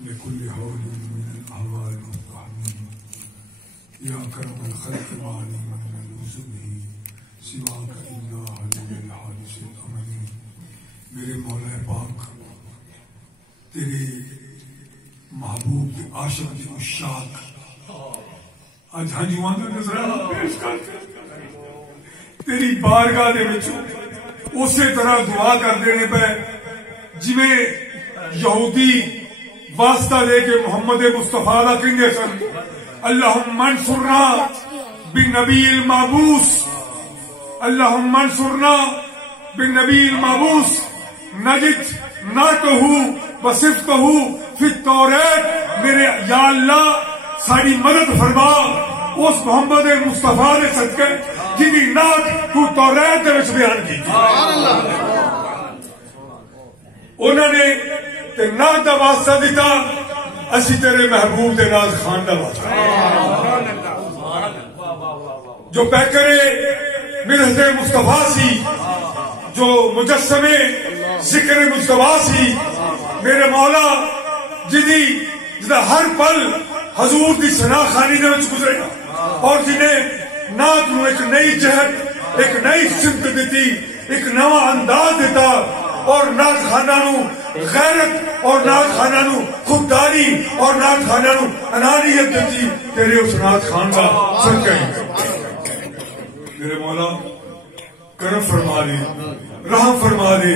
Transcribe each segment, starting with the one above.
لكل حول من الأهوال والتحميل يا أكرم الخلق وعلي من الوزن سواك إلا علي الحادث الأمني میرے مولا پاک تیرے محبوب کے عاشق کے عشاق آج ہنجوان کا نظرانہ پیش کرتے تیری بارگاہ دے وچوں اسی طرح دعا کر دینے پہ جویں یہودی واسطہ لے کے محمد مصطفیٰ دا کہندے سن اللہم انصرنا بالنبی المعبوس اللہم انصرنا بالنبی المعبوس نجد نعتہ وصفتہ فی التوریت میرے یا اللہ ساری مدد فرما اس محمد مصطفیٰ نے صدقے جنہی نعت تو توریت دے وچ بیان کی انہوں نے تے نعت دا واسطہ دیتا اسی تیرے محبوب دے ناز خان دا واسطہ جو پیکرے مرحض مصطفیٰ سی جو مجسمے ذکر مصطفیٰ سی میرے مولا جدا ہر پل حضور دی ثنا خانی دے وچ گزرے اور جنہیں نعت نو ایک نئی جہت ایک نئی سمت دیتی ایک نوا انداز دیتا اور نعت خانہ نو غیرت اور نعت خانہ نو خودداری اور نعت خانہ نو انانیت دیتی تیرے اس نعت خان کا صدقہ میرے مولا کرم فرما دے رحم فرما دے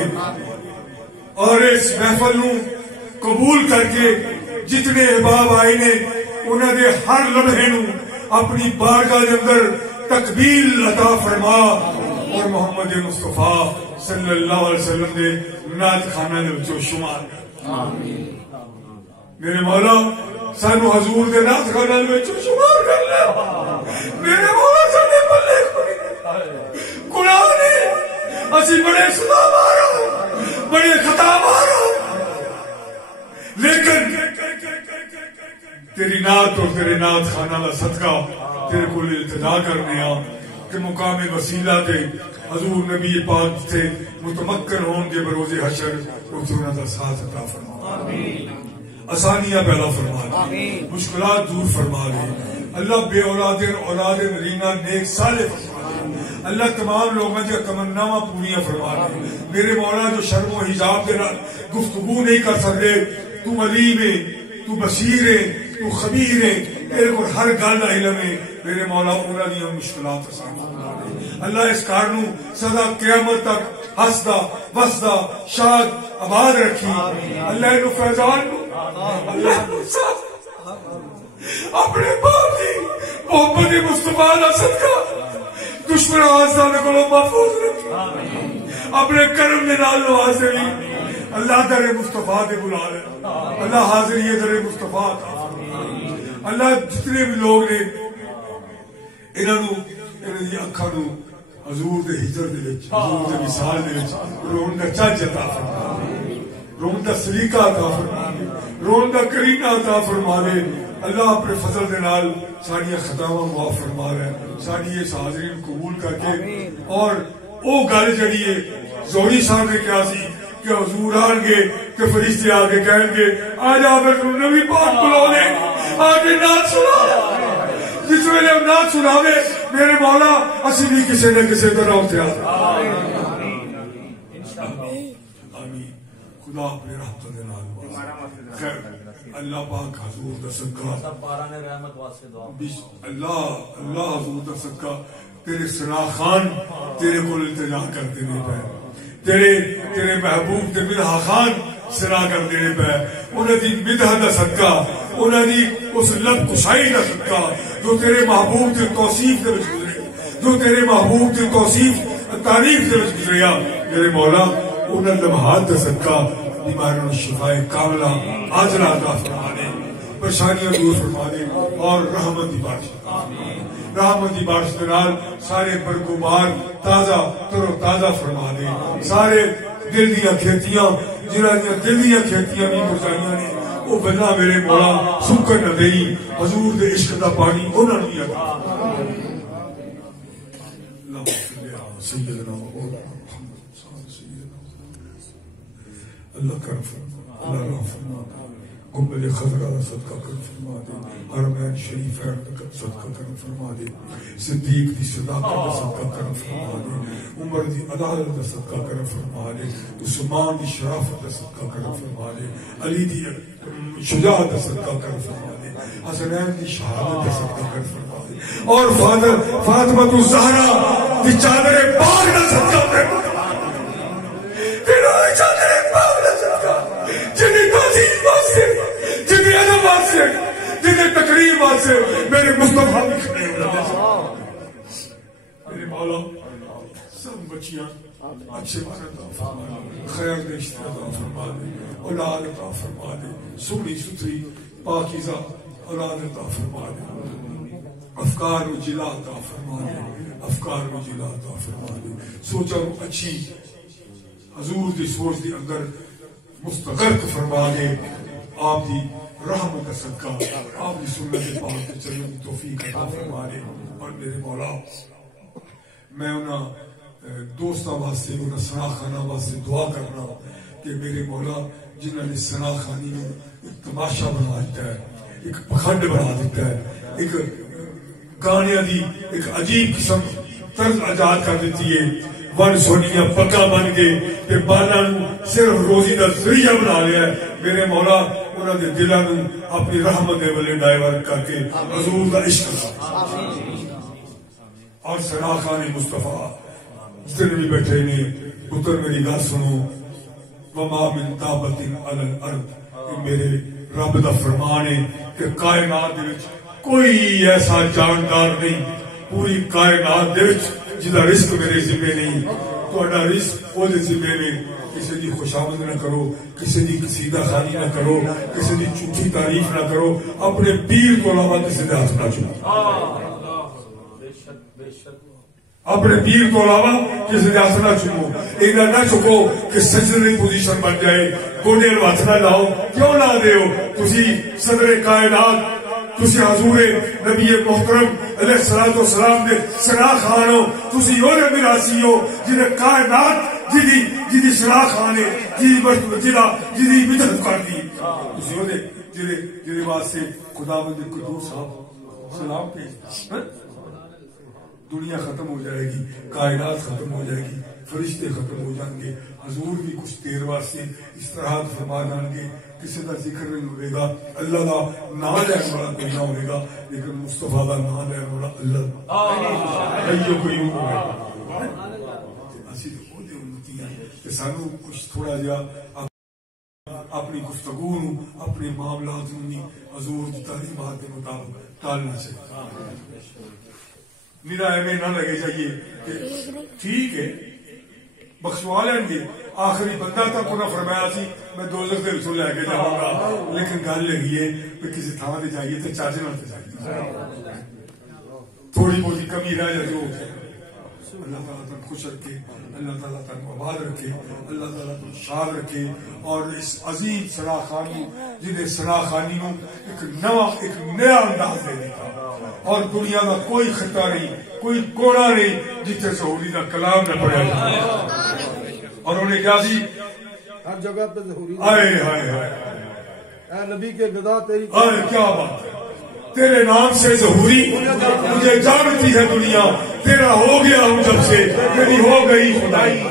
اور اس محفل نو قبول کر کے جتنے احباب آئے نے انہوں نے ہر لمحے نو اپنی بارگاہ کے اندر تقبیل عطا فرما اور محمد مصطفیٰ صلی اللہ علیہ وسلم نے نعت خانہ دے وچوں شمار میرے مولا سانو حضور دے نعت خانہ دے وچوں شمار کر لے میرے مولا سانے بلے قرآن اسی بڑے صدا مارا بڑے خطا مارا لیکن تیری نعت اور تیرے نعت خانہ کا صدقہ تیرے کو التجا کرنے آ کہ مقام وسیلہ تے حضور نبی پاک سے متمکن ہون کے بروز حشر انہوں کا ساتھ عطا فرما آسانیاں پیدا فرما دے مشکلات دور فرما دے اللہ بے اولاد اولاد نرینہ نیک صالح فرما دے اللہ تمام لوگوں کی تمناواں پوریاں فرما دے میرے مولا جو شرم و حجاب کے گفتگو نہیں کر سکتے تو علیم ہے تو بصیر ہے تو خبیر ہے تیرے کو ہر گل علم ہے میرے مولا انہاں دی مشکلات آسان فرما دے اللہ اس کارنو سدا قیامت تک ہسدا وسدا شاد آباد رکھی اللہ نو فیضان نو اللہ اپنے باپ دی محمد مصطفیٰ دا صدقہ دشمن آزاد کو محفوظ رکھی اپنے کرم دے نال نوازے اللہ در مصطفیٰ دے بلا لے اللہ حاضری در مصطفیٰ اللہ جتنے بھی لوگ نے انہوں نے اکھاں نو حضور دے ہجر دے وچ حضور دے وصال دے وچ رون دا چج عطا فرما رون دا سلیقہ عطا فرما رون دا کرینہ عطا فرما دے اللہ اپنے فضل دے نال ساری خطاواں معاف فرما رہا ہے ساری اس حاضرین قبول کر کے اور او گل جڑی ہے زوری صاحب نے کیا سی کہ حضور آن گے کہ فرشتے آگے کہیں گے آج آپ نبی پاک بلو دے آگے نعت سنا جس ویلے ہم نعت سناوے میرے مولا اسی بھی کسی نہ کسی طرح ہوتے آمین خدا اپنے رحمت دے نال خیر اللہ پاک حضور دا صدقہ اللہ حضور دا صدقہ تیرے ثنا خان تیرے کو التجا کر دینے پہ تیرے محبوب تے مدحہ خان سنا کر دینے پہ انہوں دی مدحہ دا صدقہ انہوں دی اس لب کشائی دا صدقہ جو تیرے محبوب تے توصیف دے وچ گزرے جو تیرے محبوب تے توصیف تعریف دے وچ گزریا میرے مولا انہوں لمحات دا صدقہ بیماروں شفائے کاملہ عاجلہ عطا فرما دے پریشانیاں دور فرما دے اور رحمت دی بارش رحمت دی بارش کے نال سارے برگوبار تازہ تر و تازہ فرما دے سارے دل دیاں کھیتیاں جنہاں دیاں دل دیاں کھیتیاں بھی مرجائیاں نے وہ بنا میرے مولا سکر نہ دئی حضور دے عشق دا پانی انہاں نوں عطا اللہ سیدنا اللہ کرم فرما اللہ رحم فرما گنبد خضرا کا صدقہ کرم فرما دے، حرمین شریف کا صدقہ کرم فرما دے، صدیق دی صداقت کا صدقہ کرم فرما دے، عمر دی عدالت کا صدقہ کرم فرما دے، عثمان دی شرافت کا صدقہ کرم فرما دے، علی دی شجاعت کا صدقہ کرم فرما دے، حسنین دی شہادت کا صدقہ کرم فرما دے، اور فاطمہ الزہرا دی چادر پاک کا صدقہ کرم فرما دے، چادر پاک کا صدقہ جنہیں تعظیم واسطے، جنہیں ادب واسطے، جنہیں تقریر واسطے میرے مصطفیٰ بھی کھڑے ہو جاتے ہیں۔ میرے مولا سب بچیاں اچھے بارے عطا فرما دے، خیر رشتے عطا فرما دے، اولاد عطا فرما دے، سوڑی ستھری پاکیزہ اولاد عطا فرما دے، افکار و جلا عطا فرما دے، افکار و جلا عطا فرما دے، سوچا اچھی حضور دی سوچ دی اندر مستغرق فرما دے، آپ دی رحمت کا صدقہ، آپ دی سنت پاک کے چلنے کی توفیق عطا فرما دے۔ اور میرے مولا میں انہاں دوستاں واسطے، انہاں سناخ خانہ واسطے دعا کرنا کہ میرے مولا جنہوں نے سناخ خانی میں ایک تماشا بنا دیتا ہے، ایک پکھنڈ بنا دیتا ہے، ایک گانیاں دی ایک عجیب قسم طرز ایجاد کر دیتی ہے، ون سونیاں پکا بن کے تے بالاں نوں صرف روزی دا ذریعہ بنا لیا ہے۔ میرے مولا انہاں دے دلاں نوں اپنی رحمت دے ولے ڈائیورٹ کر کے حضور دا عشق اور سنا خان مصطفیٰ جتنے بھی بیٹھے نے پتر میری گل سنو، وما من دابۃ علی الارض، میرے رب دا فرمان ہے کہ کائنات دے وچ کوئی ایسا جاندار نہیں پوری کائنات دے وچ جدا رزق میرے ذمے نہیں، تہاڈا رزق او دے ذمے میں۔ کسی دی خوشامد نہ کرو، کسی دی قصیدہ خوانی نہ کرو، کسی دی جھوٹی تعریف نہ کرو، اپنے پیر کو علاوہ کسی دے ہاتھ نہ چومو، اپنے پیر کو علاوہ کسی دے ہاتھ نہ چومو۔ اینا نہ چکو کہ سجدے پوزیشن بن جائے، گوڈے نوں ہاتھ نہ لاؤ، کیوں نہ دیو؟ تسی صدر کائنات، تسی حضور نبی محترم علیہ الصلوۃ والسلام دے سنا خانو، تسی اورے میراثی ہو جنہیں کائنات جدی سنا خانے جدی بدعت کر دی، تسی اورے جدے واسطے خداوند قدوس صاحب سلام بھیجتا۔ دنیا ختم ہو جائے گی، کائنات ختم ہو جائے گی، فرشتے ختم ہو جائیں گے، حضور بھی کچھ دیر واسطے استراحت فرما جان گے، کسی کا ذکر نہیں ہوئے گا، اللہ کا نام لین والا کوئی نہ ہوئے گا، لیکن مصطفیٰ کا نام لین والا اللہ قیوم ہوئے گا۔ اسی تو خود امتی ہیں کہ سانو کچھ تھوڑا جا اپنی گفتگو نو، اپنے معاملات نو حضور کی تعلیمات کے مطابق ٹالنا چاہیے۔ میرا ایویں نہ لگے چاہیے کہ ٹھیک ہے بخشوا لیں گے، آخری بندہ تک انہوں فرمایا سی میں دوزخ دے وچوں لے کے جاؤں گا، لیکن گل لگی ہے کہ کسی تھان تے جائیے تو چاچے نال جائیے، تھوڑی بہت کمی رہ جائے ہو جائے۔ اللہ تعالیٰ تم خوش رکھے، اللہ تعالیٰ تم آباد رکھے، اللہ تعالیٰ تم شاد رکھے، اور اس عظیم سنا خانی جنہیں سنا خانی نو ایک نیا انداز دے دیتا، اور دنیا کا کوئی خطہ نہیں، کوئی کونا نہیں جتنے ظہوری کا کلام نہ پڑھا جائے۔ اور انہیں کیا سی ہر جگہ پہ ظہوری، آئے ہائے ہائے اے نبی کے گدا تیری، آئے کیا بات ہے، تیرے نام سے ظہوری مجھے جانتی ہے دنیا، تیرا ہو گیا ہوں جب سے تیری ہو گئی خدائی۔